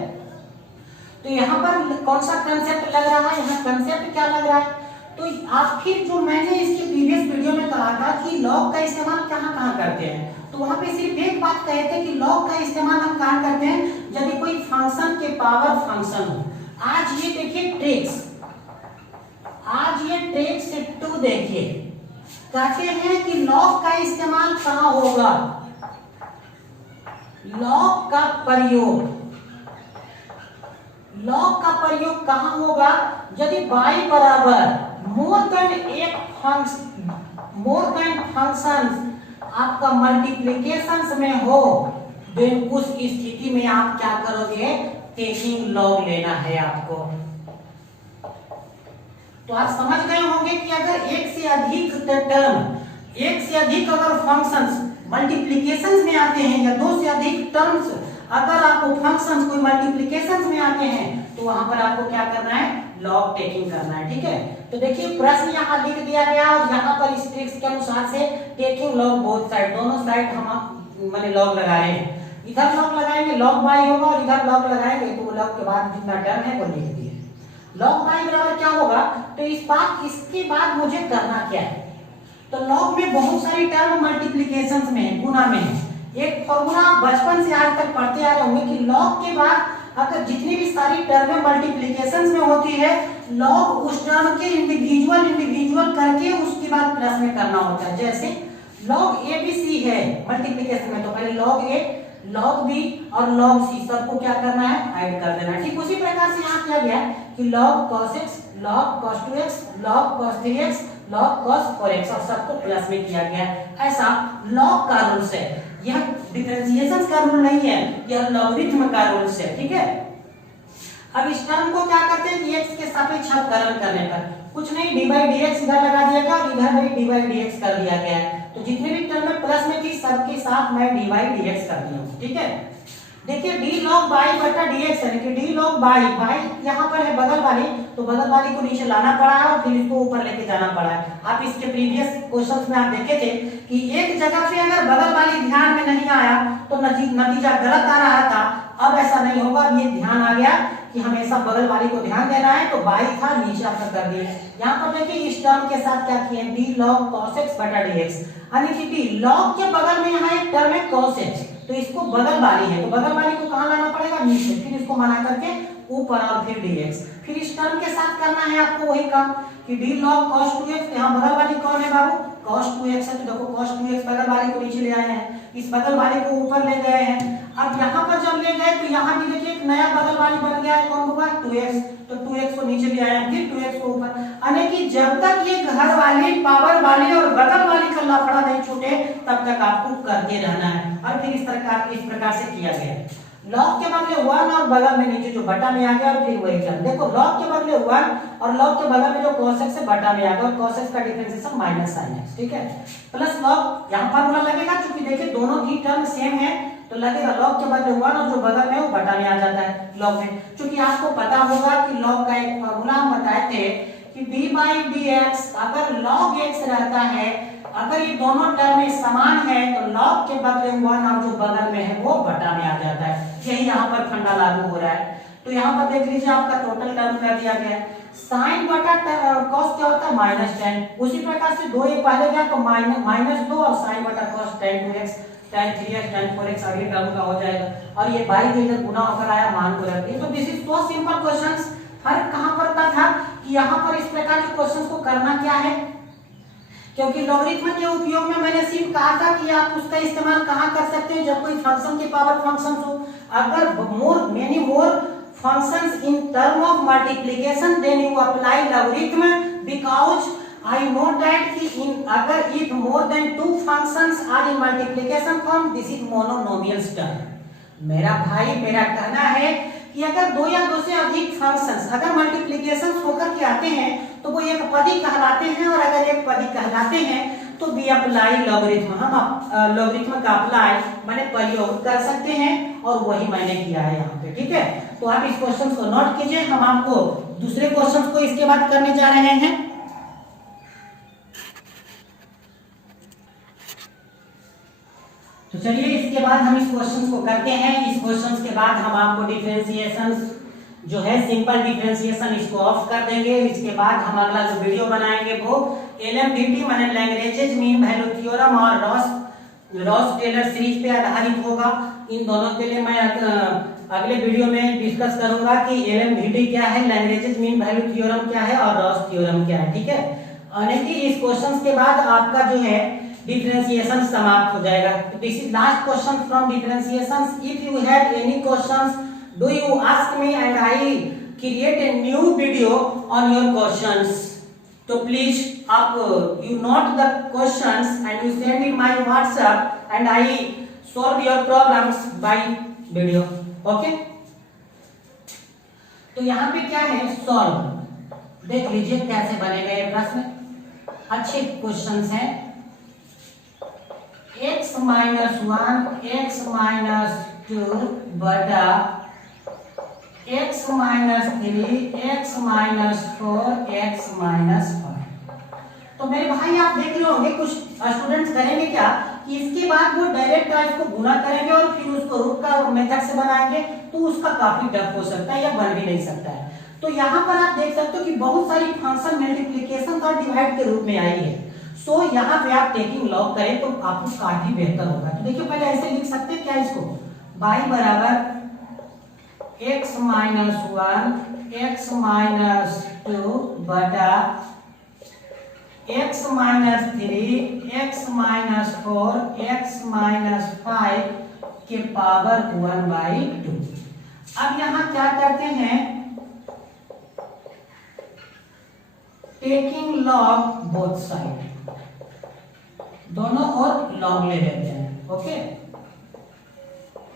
तो यहाँ पर कौन सा कंसेप्ट लग रहा है, यहाँ कंसेप्ट क्या लग रहा है, तो आखिर जो मैंने इसके प्रीवियस वीडियो में कहा था कि लॉग का इस्तेमाल कहाँ करते हैं, तो वहां पे सिर्फ एक बात कहे थे कि लॉग का इस्तेमाल हम कहाँ करते हैं जब कोई फंक्शन के पावर फंक्शन हो। आज ये देखिए ट्रिक्स, आज ये ट्रिक्स 2 देखिए कहते हैं कि लॉग का इस्तेमाल कहाँ होगा, लॉग का प्रयोग कहाँ होगा यदि y बराबर मोर देन फंक्शन आपका मल्टीप्लिकेशन में हो, देन उस स्थिति में आप क्या करोगे, टेकिंग लॉग लेना है आपको। तो आप समझ गए होंगे कि अगर एक से अधिक टर्म, एक से अधिक अगर फंक्शंस मल्टीप्लिकेशन में आते हैं या 2 से अधिक टर्म्स अगर आपको फंक्शन कोई मल्टीप्लिकेशन में आते हैं तो वहां पर आपको क्या करना है, लॉग टेकिंग करना है। ठीक है, तो देखिए प्रश्न यहाँ लिख दिया गया और यहाँ पर इस ट्रिक्स के अनुसार से टेकिंग लॉग बोथ साइड, दोनों साइड हम माने लॉग लगा रहे हैं। इधर लॉग लगाएंगे लॉग बाई होगा और इधर लॉग लगाएंगे तो लॉग के बाद जितना टर्म है वो लिख दिए। लॉग बाई बराबर क्या होगा, तो इसके बाद मुझे करना क्या है, तो लॉग में बहुत सारी टर्म मल्टीप्लिकेशंस में है, गुना में है। एक फॉर्मूला बचपन से आज तक पढ़ते आ रहे होंगे कि लॉग के बाद अगर जितनी भी सारी टर्में मल्टीप्लिकेशंस में होती है, लॉग उस टर्म के इंडिविजुअल करके उसके बाद प्लस में करना होता है। जैसे लॉग ए बी सी है मल्टीप्लिकेशन में, तो पहले लॉग ए लॉग बी और लॉग सी सबको क्या करना है, ऐड कर देना है। ठीक उसी प्रकार से यहाँ किया गया कि log cos x, log cos 2x, log cos 3x, log cos 4x और सबको प्लस में किया गया है। ऐसा log का रूल्स है, यह डिफरेंशिएशन का रूल नहीं है, यह लॉगरिथम का रूल्स है। ठीक है, अब इस टर्म को क्या करते हैं कि x के सापेक्ष अवकलन करने पर कुछ नहीं dy dx इधर लगा दिया गया और इधर भी dy dx कर दिया गया है। तो जितने भी टर्म में प्लस में थी सबके साथ मैं dy dx कर दिया हूं। ठीक है, देखिए d log बाई बटा dx है कि d log बाई यहाँ पर है बगल वाली, तो बगल वाली को नीचे लाना पड़ा है और फिर इसको ऊपर लेके जाना पड़ा है। आप इसके प्रीवियस क्वेश्चंस में आप देखे थे कि एक जगह पे अगर बगल वाली ध्यान में नहीं आया तो नतीजा गलत आ रहा था। अब ऐसा नहीं होगा, ये ध्यान आ गया कि हमेशा बगल वाली को ध्यान देना है, तो बाई था नीचे आपका कर दिए। यहाँ पर देखिए इस टर्म के साथ क्या किए d log cos x बटा dx, यानी कि d log के बगल में यहाँ एक टर्म है cos x, तो इसको बगल वाली है तो बगल वाली को कहाँ लाना पड़ेगा, नीचे, फिर इसको मना करके ऊपर और फिर dx। फिर इस टर्म के साथ करना है आपको वही काम कि d log cos 2x, यहाँ बगल वाली कौन है बाबू, cos 2x है, तो देखो cos 2x बगल वाली को नीचे ले आए हैं, इस बगल वाली को ऊपर ले गए हैं। अब यहाँ पर जब ले गए तो यहाँ भी देखिए एक नया बगल वाली बन गया है, कौन होगा 2x, तो 2x को नीचे ले आए हैं, फिर 2x को ऊपर, यानी कि जब तक ये घर वाली पावर वाली और बगल वाली का लफड़ा नहीं छूटे तब तक आपको करते रहना है। और फिर इस प्रकार से किया गया है। लॉग के बदले 1 और बगल में नीचे जो बटा में आ गया और फिर वही टर्म, देखो लॉग के बदले 1 और लॉग के बगल में जो cos x से बटा में आ गया और cos x का डिफरेंशिएशन माइनस sin x। ठीक है, प्लस लॉग यहाँ फार्मूला लगेगा, क्योंकि देखिए दोनों की टर्म सेम है तो लगेगा लॉग के बदले 1 और जो बगल में वो बटा में आ जाता है लॉग में। क्योंकि आपको पता होगा कि लॉग का एक फार्मूला हम बताए थे कि d/dx अगर log x रहता है, अगर ये दोनों टर्म समान है तो लॉग के बदले 1 और जो बगल में है वो बटा में आ जाता है। यही यहाँ पर फंडा लागू हो रहा है। तो यहाँ पर देख लीजिए आपका टोटल टर्म कर दिया गया है, साइन बटा cos क्या होता है -tan, उसी प्रकार से 2 एक पहले गया तो -2 और साइन बटा cos tan 2x tan 3x tan 4x अगले टर्म का हो जाएगा और ये बाई इधर गुना होकर आया मान को रख दिया। तो this is so simple questions. फर्क कहाँ पड़ता था कि यहाँ पर इस प्रकार के क्वेश्चंस को करना क्या है, क्योंकि लॉगरिथम के उपयोग में मैंने सिर्फ कहा था कि आप उसका इस्तेमाल कहाँ कर सकते हैं, जब कोई फंक्शन के पावर फंक्शंस हो। अगर many more functions in term of multiplication then you apply logarithm, because I know that कि अगर if more than 2 functions are in multiplication form this is mononomial term. मेरा भाई मेरा कहना है कि अगर 2 या 2 से अधिक फंक्शंस अगर मल्टीप्लिकेशन होकर के आते हैं तो वो एक पदी कहलाते हैं, और अगर एक पदी कहलाते हैं तो वी अप्लाई लॉगरिथम, हम लॉगरिथम का अप्लाई माने प्रयोग कर सकते हैं और वही मैंने किया है यहाँ पे। ठीक है, तो आप इस क्वेश्चन को नोट कीजिए, हम आपको दूसरे क्वेश्चन को इसके बाद करने जा रहे हैं। तो चलिए इसके बाद हम इस क्वेश्चन को करते हैं। इस क्वेश्चन के बाद हम आपको डिफरेंशिएशन जो है सिंपल डिफरेंशिएशन इसको ऑफ कर देंगे। इसके बाद हम अगला जो वीडियो बनाएंगे वो LMDT माने लैग्रेंज मीन वैल्यू थ्योरम और रॉस टेलर सीरीज पे आधारित होगा। इन दोनों के लिए मैं अगले वीडियो में डिस्कस करूंगा कि LMDT क्या है, लैग्रेंज मीन वैल्यू थ्योरम क्या है और रॉस थ्योरम क्या है। ठीक है, यानी कि इस क्वेश्चन के बाद आपका जो है डिफरेंशिएशन समाप्त हो जाएगा। तो this is last question from differentiations. If you have any questions do you ask me and I create a new video on your questions. तो प्लीज आप you note the questions and you send in my WhatsApp and I solve your problems bye video. Okay, तो यहाँ पे क्या है solve, देख लीजिए कैसे बनेगा ये प्रश्न। अच्छे क्वेश्चंस हैं। x - 1 x - 2 बटा x minus 3 x minus 4 x minus 5। तो मेरे भाई आप देख रहे होंगे कुछ स्टूडेंट्स करेंगे क्या कि इसके बाद वो डायरेक्ट इसको गुना करेंगे और फिर उसको रूट का मेथड से बनाएंगे, तो उसका काफी टफ हो सकता है या बन भी नहीं सकता है। तो यहाँ पर आप देख सकते हो कि बहुत सारी फंक्शन मल्टीप्लिकेशन और डिवाइड के रूप में आई है। सो यहाँ पे आप टेकिंग लॉग करें तो आपको काफी बेहतर होगा। तो देखिए पहले ऐसे लिख सकते हैं क्या इसको, y बराबर x माइनस 1 x माइनस 2 बटा x minus 3 x minus 4 x minus 5 के पावर 1/2। अब यहाँ क्या करते हैं, टेकिंग लॉग बोथ साइड, दोनों ओर लॉग ले लेते हैं। ओके,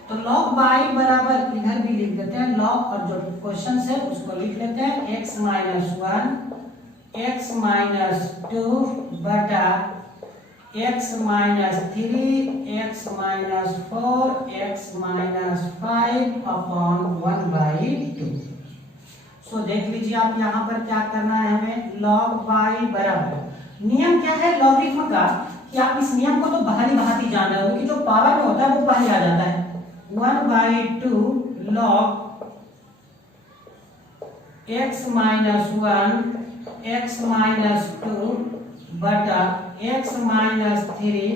तो log y बराबर इधर भी लिख देते हैं log, और जो क्वेश्चन है उसको लिख लेते हैं x माइनस 1 x माइनस 2 बटा x minus 3 x minus 4 x minus 5 upon 1/2। सो देख लीजिए आप यहाँ पर क्या करना है हमें, log y बराबर, नियम क्या है लॉगरिथम का कि आप इस नियम को तो भांति जान रहे हो कि जो पावर में होता है वो पहले आ जाता है, 1/2 log x minus 1 x minus 2 बटा x minus 3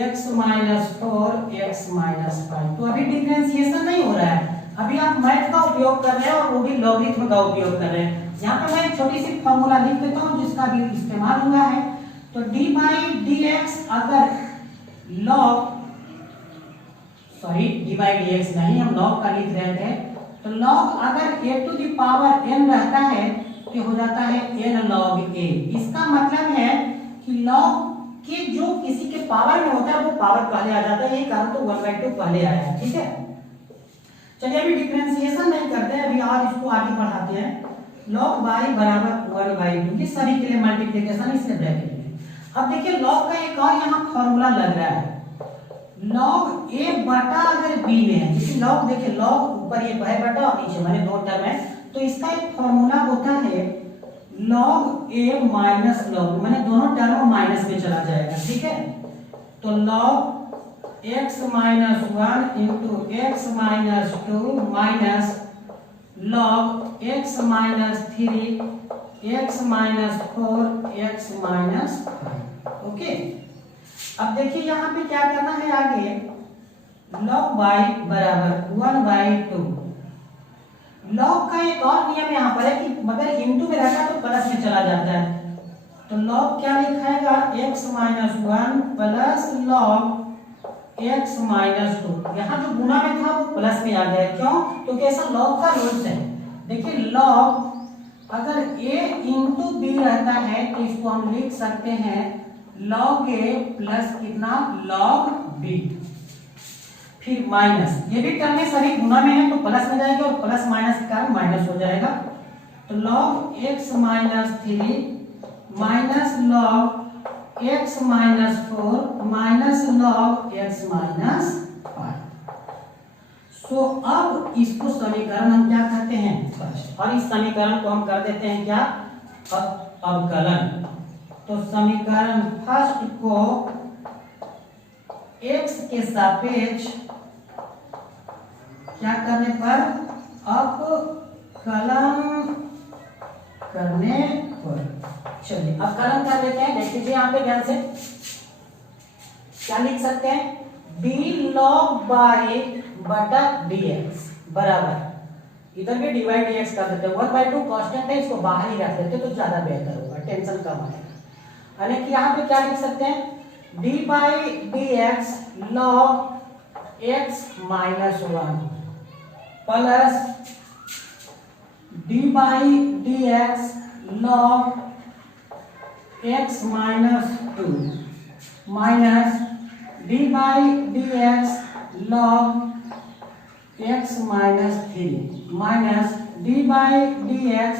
x minus 4 x minus 5। तो अभी डिफरेंशिएशन नहीं हो रहा है, अभी आप मैथ का उपयोग कर रहे हैं और वो भी लॉगरिथम का उपयोग कर रहे हैं। यहाँ पे मैं एक छोटी सी फॉर्मूला लिख देता हूँ जिसका भी इस्तेमाल हुआ है। तो d बाई डी एक्स अगर log, sorry d by D x नहीं, हम log का लिख रहे थे, तो log अगर a to the power n रहता है तो हो जाता है n log a। इसका मतलब है कि log के जो किसी के पावर में होता है वो पावर पहले आ जाता है, यही कारण तो 1/2 पहले आया है। ठीक है, चलिए अभी डिफरेंशिएशन नहीं करते हैं, अभी और इसको आगे बढ़ाते हैं। log y बराबर 1/2, ये सभी के लिए मल्टीप्लिकेशन इससे ब्रैकेट में। अब देखिए log का एक और यहाँ फॉर्मूला लग रहा है, log a बटा अगर b में है, जैसे log देखिए log ऊपर ये है बटा और नीचे माने दो टर्म है, तो इसका एक फॉर्मूला होता है log a माइनस log, माने दोनों टर्म माइनस में चला जाएगा। ठीक है, तो log x minus 1 into x minus 2 minus log x minus 3 x minus 4 x minus 5। Okay, अब देखिए यहाँ पे क्या करना है आगे, log y बराबर 1/2। log का एक और नियम यहाँ पर है कि मगर इंटू में रहता तो प्लस में चला जाता है, तो log क्या लिखाएगा, x minus 1 plus log x minus 2। यहाँ जो गुना में था वो प्लस में आ गया, क्यों, क्योंकि ऐसा log का रूल्स है। देखिए log अगर a इंटू b रहता है तो इसको हम लिख सकते हैं log a प्लस कितना, log b, फिर माइनस, ये भी टर्म में सभी गुना में है तो प्लस में जाएगा और प्लस माइनस के कारण माइनस हो जाएगा, तो log x minus 3 minus log x minus 4 minus log x minus 5। सो अब इसको समीकरण हम क्या कहते हैं फर्स्ट, और इस समीकरण को हम कर देते हैं क्या, अवकलन। तो समीकरण फर्स्ट को x के सापेक्ष क्या करने पर, अवकलन करने पर, चलिए अवकलन कर लेते हैं। देख लीजिए यहाँ पे ध्यान से क्या लिख सकते हैं, d log बाई बटा dx बराबर, इधर भी dy dx कर देते हैं, 1/2 कांस्टेंट है, इसको बाहर ही रख देते तो ज्यादा बेहतर होगा, टेंशन कम आएगा। यानी कि यहाँ पे क्या लिख सकते हैं, d by dx log x minus 1 plus d by dx log x minus 2 minus d by dx log x minus 3 minus d by dx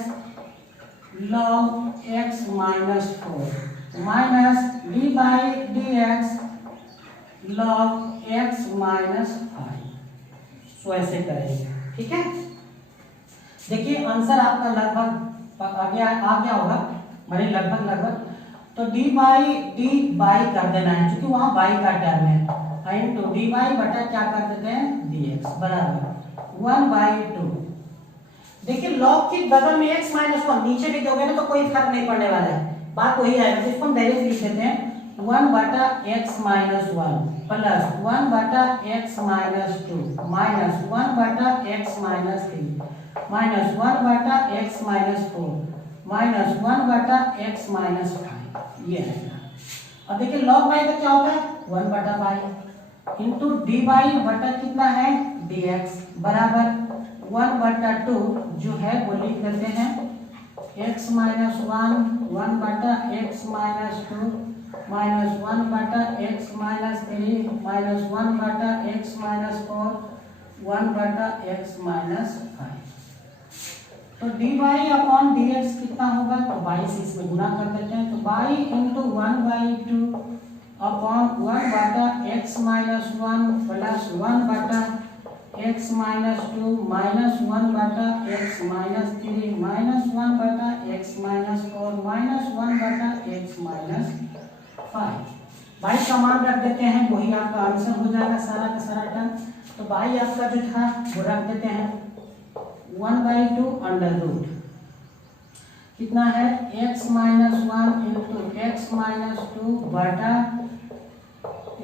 log x minus 4 minus d by dx log x minus 5। सो ऐसे करेंगे, ठीक है। देखिए answer आपका लगभग आ गया होगा, माने लगभग। तो डी बाई कर देना है क्योंकि वहां बाई का टर्म है, इनटू डी बाई बटा क्या कर देते हैं dx बराबर 1/2। देखिए लॉग के बगल में x माइनस 1 नीचे भी दोगे ना तो कोई फर्क नहीं पड़ने वाला है, बात वही आएगा। इसको हम डायरेक्ट लिख देते हैं 1/x minus 1 plus 1/x minus 2 minus 1/x minus 3 minus 1/x minus 4 minus 1/x minus 5, ये है। अब देखिए log बाई का क्या होता है 1/बाई इंटू डी बाई बटा कितना है dx बराबर 1/2 जो है वो लिख देते हैं x minus 1 1/x minus 2 minus 1/x minus 3 minus 1/x minus 4 1/x minus 5। तो D by upon D x कितना होगा, तो बाई से इसमें गुना कर देते हैं, तो by into 1/2 upon 1/x minus 1 plus 1/x minus 2 minus 1/x minus 3 minus 1/x minus 4 minus 1/x minus 5। By का मान रख देते हैं, वही आपका आंसर हो जाएगा सारा का सारा टर्म। तो बाई आपका जो था वो रख देते हैं 1/2 अंडर रूट कितना है x minus 1 into x minus 2 बटा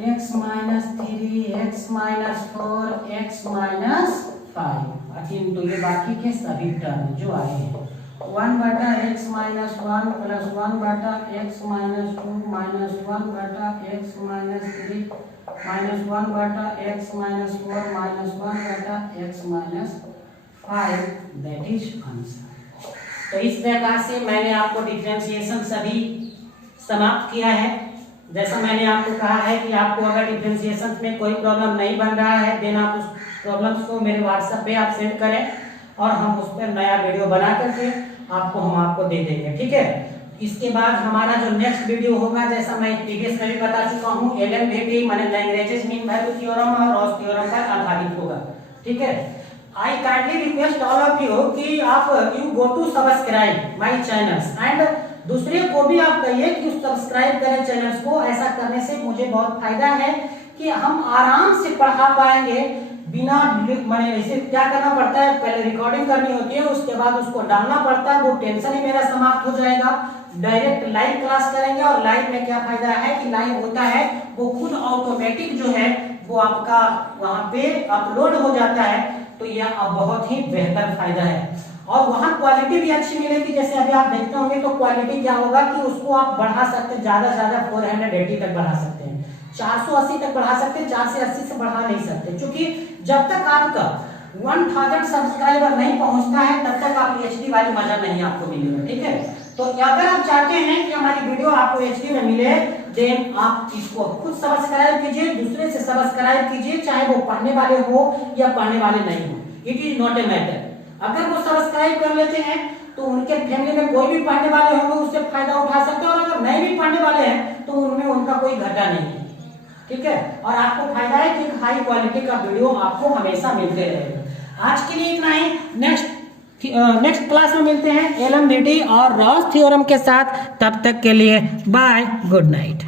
x minus 3 x minus 4 x minus 5 into ये बाकी के सभी टर्म जो आए हैं 1/x minus 1 plus 1/x minus 2 minus 1/x minus 3 minus 1/x minus 4 minus 1/x minus 5, that is answer. तो इस प्रकार से मैंने आपको डिफरेंशिएशन सभी समाप्त किया है। जैसा मैंने आपको कहा है कि आपको अगर डिफरेंशिएशन में कोई प्रॉब्लम नहीं बन रहा है देन आप उस प्रॉब्लम्स को मेरे व्हाट्सएप पे आप सेंड करें और हम उस पर नया वीडियो बना करके हम आपको दे देंगे, ठीक है। इसके बाद हमारा जो नेक्स्ट वीडियो होगा, जैसा मैं प्रीवियस में भी बता चुका हूँ, LMDT माने लैंग्वेजेस मीन वैल्यू थ्योरम और रॉस थ्योरम पर आधारित होगा, ठीक है। I kindly request all of you कि आप you go to subscribe my channels and दूसरे को भी आप कहिए कि सब्सक्राइब करें चैनल्स को। ऐसा करने से मुझे बहुत फायदा है कि हम आराम से पढ़ा पाएंगे बिना मैंने ऐसे क्या करना पड़ता है, पहले रिकॉर्डिंग करनी होती है, उसके बाद उसको डालना पड़ता है, वो टेंशन ही मेरा समाप्त हो जाएगा। डायरेक्ट लाइव क्लास करेंगे और लाइव में क्या फायदा है कि लाइव होता है वो खुद ऑटोमेटिक जो है वो आपका वहां पे अपलोड हो जाता है, तो यह बहुत ही बेहतर फायदा है। और वहां क्वालिटी भी अच्छी मिलेगी, जैसे अभी आप देखते होंगे तो क्वालिटी क्या होगा कि उसको आप बढ़ा सकते हैं, ज्यादा से ज्यादा 480 तक बढ़ा सकते हैं, 480 तक बढ़ा सकते हैं, 480 से बढ़ा नहीं सकते, क्योंकि जब तक आपका 1000 सब्सक्राइबर नहीं पहुंचता है तब तक आप HD वाली मजा नहीं आपको मिलेगा, ठीक है। तो अगर आप चाहते हैं कि हमारी वीडियो आपको HD में मिले देन आप इसको खुद सब्सक्राइब कीजिए, दूसरे से सब्सक्राइब कीजिए, चाहे वो पढ़ने वाले हो या पढ़ने वाले नहीं हो, it is not a matter. अगर वो सब्सक्राइब कर लेते हैं तो उनके फैमिली में कोई भी पढ़ने वाले होंगे उससे फायदा उठा सकते हैं, और अगर नहीं भी पढ़ने वाले हैं तो उनमें उनका कोई घाटा नहीं है, ठीक है। और आपको फायदा है कि हाई क्वालिटी का वीडियो आपको हमेशा मिलते रहेगा। आज के लिए इतना ही, नेक्स्ट क्लास में मिलते हैं LMDT और रॉस थ्योरम के साथ। तब तक के लिए बाय, गुड नाइट।